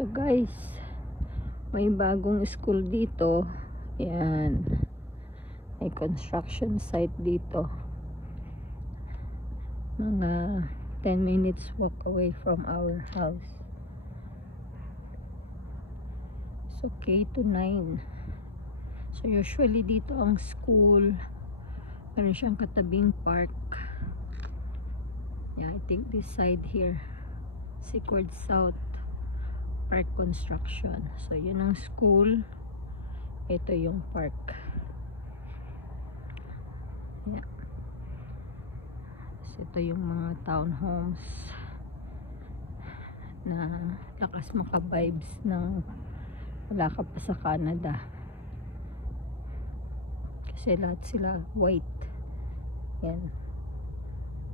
So guys, may bagong school dito. Yan. May construction site dito. Mga 10 minutes walk away from our house. So K to 9. So usually dito ang school. Meron siyang katabing park. Yeah, I think this side here. Secord South Park Construction. So yun ang school. Ito yung park. Yeah. So ito yung mga townhomes na lakas maka-vibes ng wala ka pa sa Canada. Kasi lahat sila white. Yan.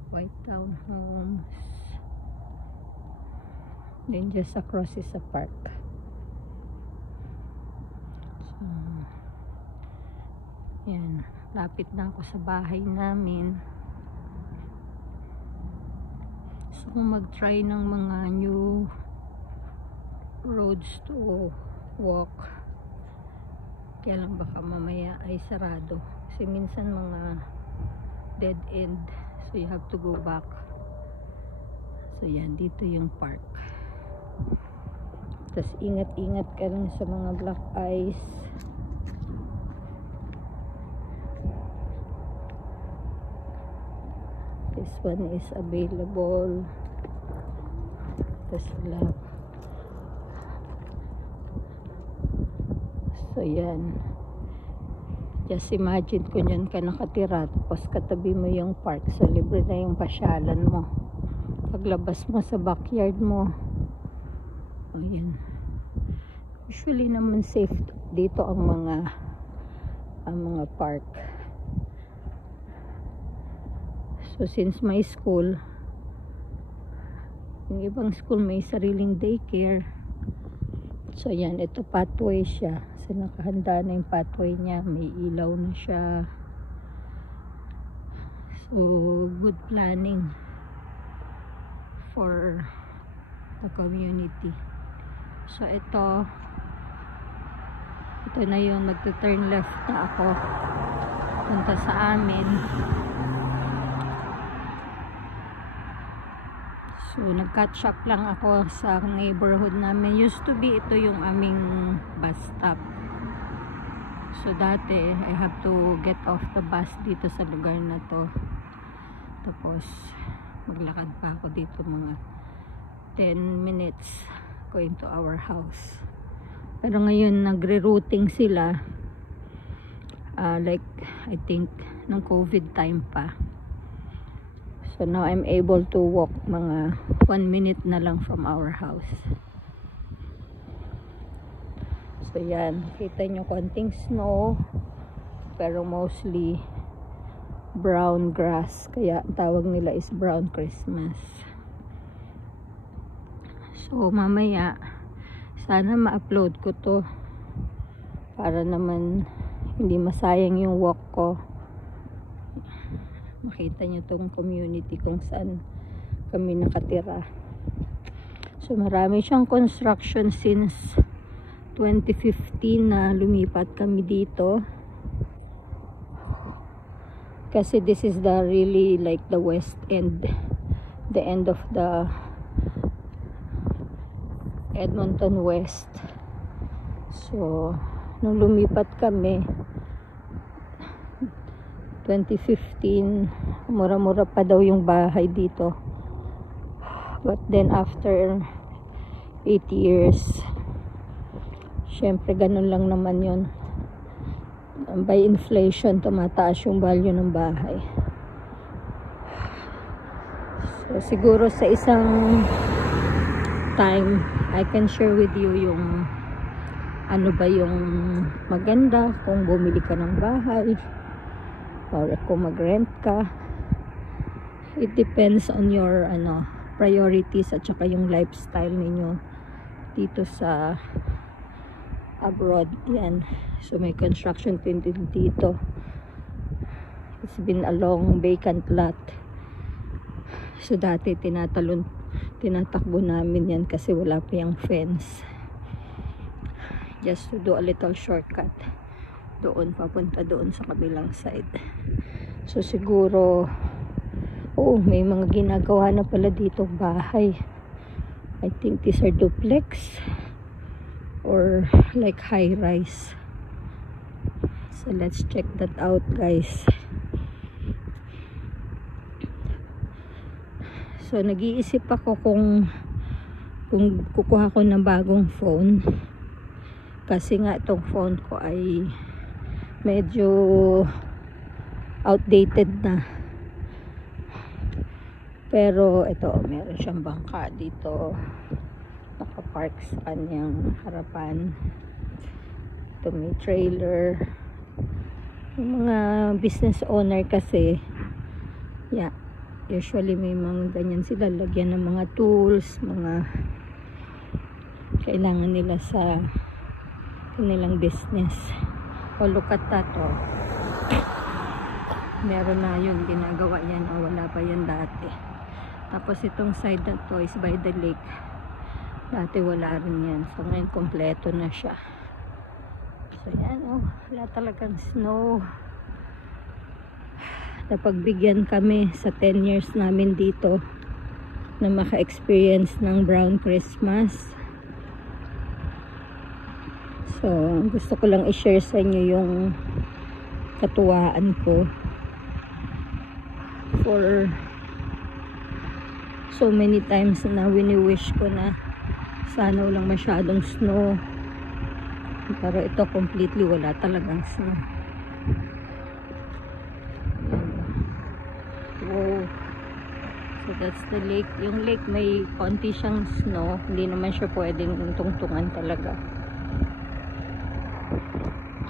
White townhomes. Then just across is a park. So, yan. Lapit na ako sa bahay namin. So, kung mag-try ng mga new roads to walk, kaya lang baka mamaya ay sarado. Kasi minsan mga dead end. So, you have to go back. So, yan. Dito yung park. Tapos ingat-ingat ka rin sa mga black ice. This one is available. Tapos black. So yan. Just imagine kung yan ka nakatira. Tapos katabi mo yung park. So libre na yung pasyalan mo. Paglabas mo sa backyard mo. O yan. Usually naman safe dito ang mga park. So since my school, yung ibang school may sariling daycare. So yan, ito pathway siya. So nakahanda na yung pathway niya. May ilaw na siya. So good planning for the community. So ito na yung magte-turn left na ako punta sa amin. So nag-catch up lang ako sa neighborhood namin. Used to be ito yung aming bus stop. So dati I have to get off the bus dito sa lugar na to. Tapos maglakad pa ako dito mga 10 minutes going to our house. Pero ngayon nagre-routing sila, like I think nung COVID time pa. So now I'm able to walk mga 1 minute na lang from our house. So yan, kita nyo konting snow, pero mostly brown grass, kaya ang tawag nila is brown Christmas. So mamaya sana ma-upload ko to para naman hindi masayang yung walk ko. Makita nyo tong community kung saan kami nakatira. So marami siyang construction since 2015 na lumipat kami dito. Kasi this is the really like the west end, the end of the Edmonton West. So nung lumipat kami 2015, mura-mura pa daw yung bahay dito. But then after 8 years, syempre ganun lang naman yun. By inflation, tumataas yung value ng bahay. So siguro sa isang time I can share with you yung ano ba yung maganda kung bumili ka ng bahay or kung mag-rent ka. It depends on your priorities at saka yung lifestyle ninyo dito sa abroad. Yan. So may construction din dito. It's been a long vacant lot. So dati tinatakbo namin yan kasi wala pa yung fence. just to do a little shortcut doon, papunta doon sa kabilang side. So siguro may mga ginagawa na pala dito bahay. I think these are duplex or like high rise. So let's check that out, guys. So nag-iisip ako kung kukuha ko ng bagong phone, kasi nga itong phone ko ay medyo outdated na. Pero ito, meron siyang bangka dito, nakapark sa kanyang harapan. Ito may trailer. Yung mga business owner kasi, usually may mga ganyan sila, lagyan ng mga tools, mga kailangan nila sa kanilang business. Look at that, meron na yun, ginagawa yan, wala pa yan dati. Tapos itong side na to is by the lake, dati wala rin yan, so ngayon kompleto na siya. So yan, wala talagang snow. Napagbigyan kami sa 10 years namin dito na maka-experience ng brown Christmas. So gusto ko lang i-share sa inyo yung katuwaan ko for so many times na wini-wish ko na sana walang masyadong snow, pero ito completely wala talagang snow. Wow. So that's the lake. Yung lake may konti siyang snow, hindi naman siya pwedeng tungtungan talaga.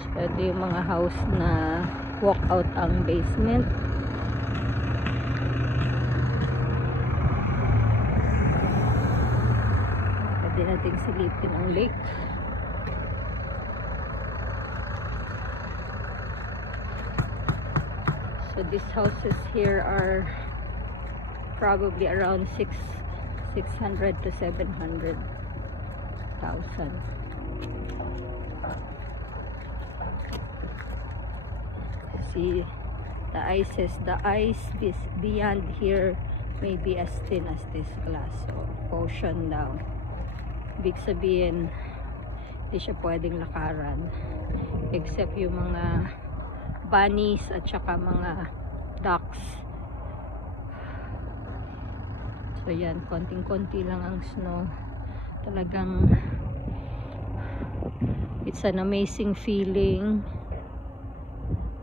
So ito yung mga house na walk out ang basement. Pwede natin silipin ang lake. So these houses here are probably around 600 to 700,000. See the ice this beyond here may be as thin as this glass, so ocean down. Ibig sabihin hindi siya pwedeng lakaran except yung mga bunnies at saka mga ducks. So yan, konting-konti lang ang snow. Talagang it's an amazing feeling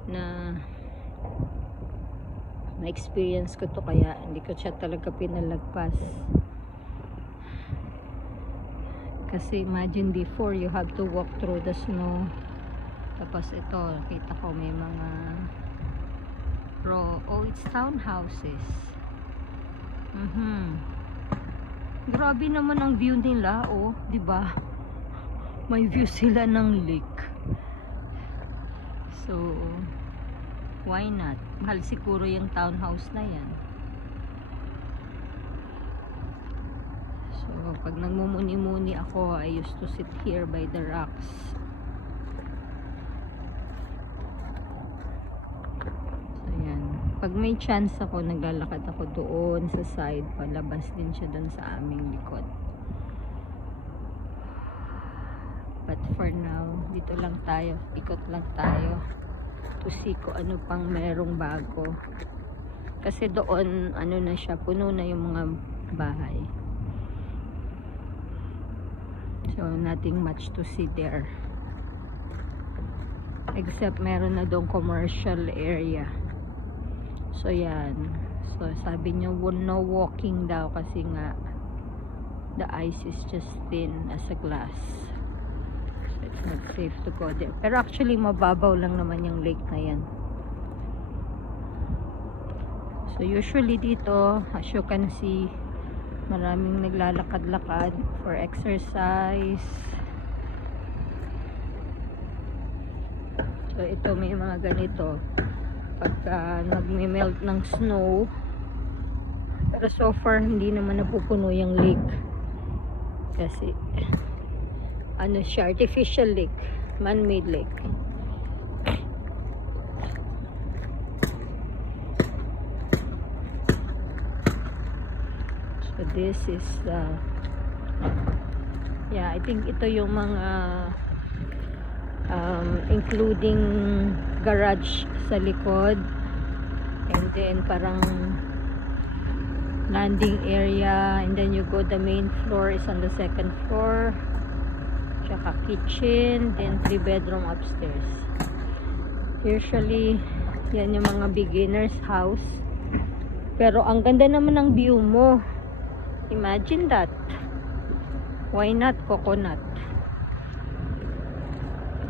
na na-experience ko to, kaya hindi ko siya talaga pinalagpas. Kasi imagine before you have to walk through the snow. Tapos ito, nakita ko may mga it's townhouses. Grabe naman ang view nila, di ba? May view sila ng lake. So why not? Mahal siguro yung townhouse na yan. So pag nagmumuni-muni ako, I used to sit here by the rocks. Pag may chance ako, naglalakad ako doon sa side, palabas din siya doon sa aming likod. But for now, dito lang tayo, ikot lang tayo to see kung ano pang merong bago. Kasi doon, ano na siya, puno na yung mga bahay. So, nothing much to see there. Except meron na doon commercial area. So yan, so sabi niya no walking daw kasi nga the ice is just thin as a glass, so it's not safe to go there. Pero actually mababaw lang naman yung lake na yan. So usually dito, as you can see, maraming naglalakad-lakad for exercise. So ito may mga ganito pagka nagme-melt ng snow, pero so far hindi naman napupuno yung lake kasi ano siya, artificial lake, man-made lake. So this is yeah, I think ito yung mga including garage sa likod, and then parang landing area, and then you go, the main floor is on the second floor, tsaka kitchen, then 3 bedroom upstairs. Usually yan yung mga beginners house, pero ang ganda naman ng view mo. Imagine that. Why not coconut?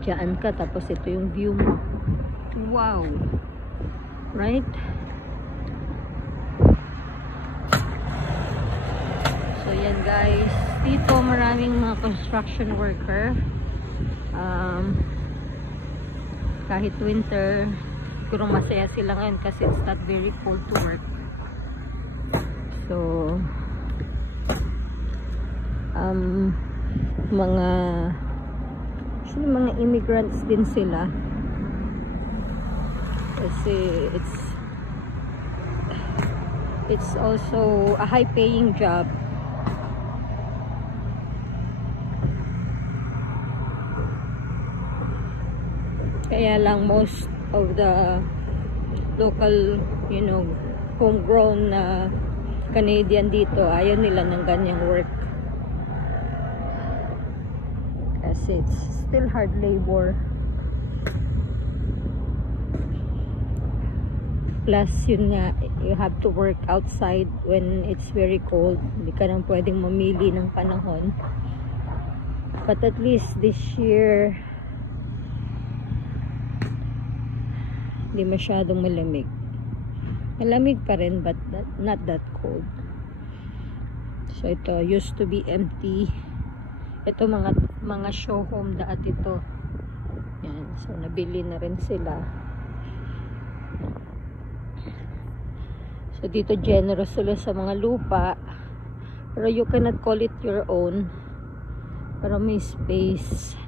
Diyan ka, tapos ito yung view mo. Wow. Right? So yan guys, dito maraming mga construction worker. Kahit winter, siguro masaya sila ngayon kasi it's not very cold to work. So mga immigrants din sila kasi it's also a high paying job. Kaya lang most of the local, you know, homegrown Canadian dito, ayaw nila ng ganyang work kasi it's still hard labor, plus yun nga, you have to work outside when it's very cold. Hindi ka nang pwedeng mamili ng panahon, but at least this year hindi masyadong malamig. Malamig pa rin, but not that cold. So ito used to be empty. Ito mga show home dati ito. Yan, so nabili na rin sila. So dito generous sila sa mga lupa, pero you cannot call it your own. Pero may space.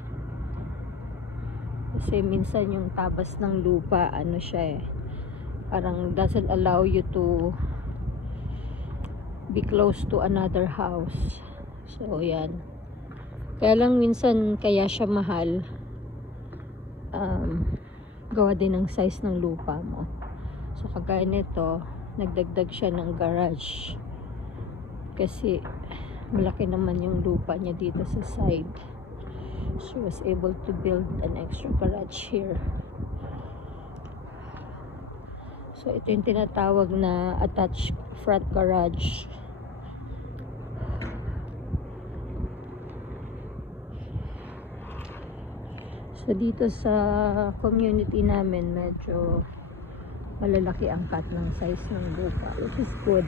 Kasi minsan yung tabas ng lupa, ano siya parang doesn't allow you to be close to another house. So yan. Kaya lang minsan kaya siya mahal. Gawa din ng size ng lupa mo. So kagaya nito, nagdagdag siya ng garage. Kasi malaki naman yung lupa niya dito sa side. She was able to build an extra garage here. So ito yung tinatawag na attached front garage. So dito sa community namin, medyo malalaki ang cut ng size ng lupa, which is good.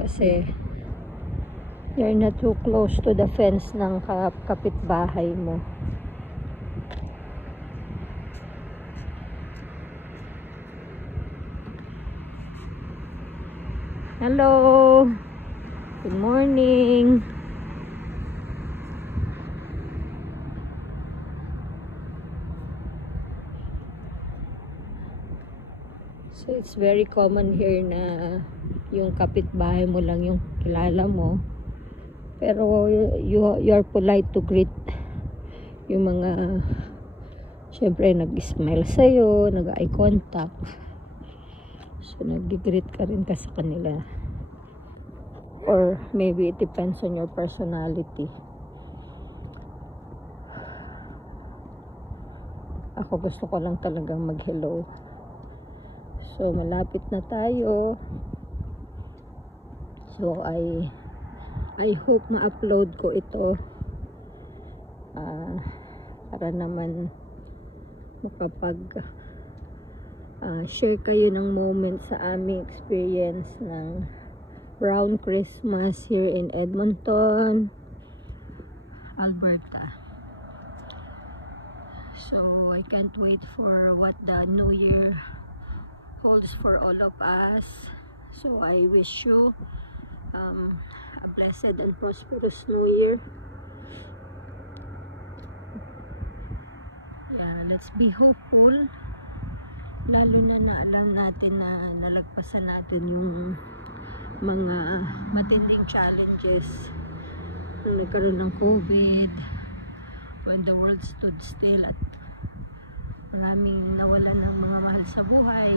Kasi you're not too close to the fence ng kapitbahay mo. Hello! Good morning! So it's very common here na yung kapitbahay mo lang yung kilala mo. Pero you're polite to greet yung mga, syempre nag-smile sa'yo, nag-eye contact. So nag-greet ka rin ka sa kanila. Or maybe it depends on your personality. Ako gusto ko lang talagang mag-hello. So malapit na tayo. So I hope ma-upload ko ito para naman makapag share kayo ng moment sa aming experience ng Brown Christmas here in Edmonton, Alberta. So I can't wait for what the new year holds for all of us. So I wish you a blessed and prosperous New Year. Yeah, let's be hopeful. Lalo na alam natin na nalagpasan natin yung mga matinding challenges nung nagkaroon ng COVID, when the world stood still at maraming nawalan ng mga mahal sa buhay,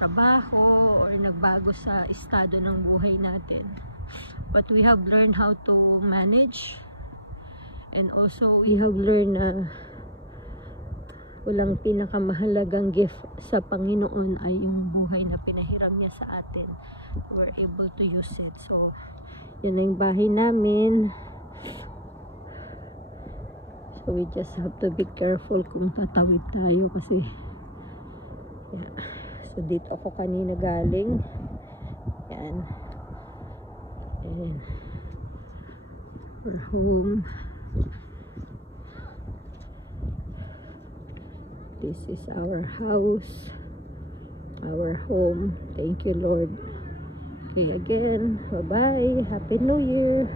trabaho, or nagbago sa estado ng buhay natin. But we have learned how to manage, and also we have learned na walang pinakamahalagang gift sa Panginoon ay yung buhay na pinahiram niya sa atin. We're able to use it. So, yan na yung bahay namin. So, we just have to be careful kung tatawid tayo kasi yeah. So, dito ako kanina galing. Yan. And we're home. This is our house, our home. Thank you, Lord. Okay, again, bye-bye. Happy New Year.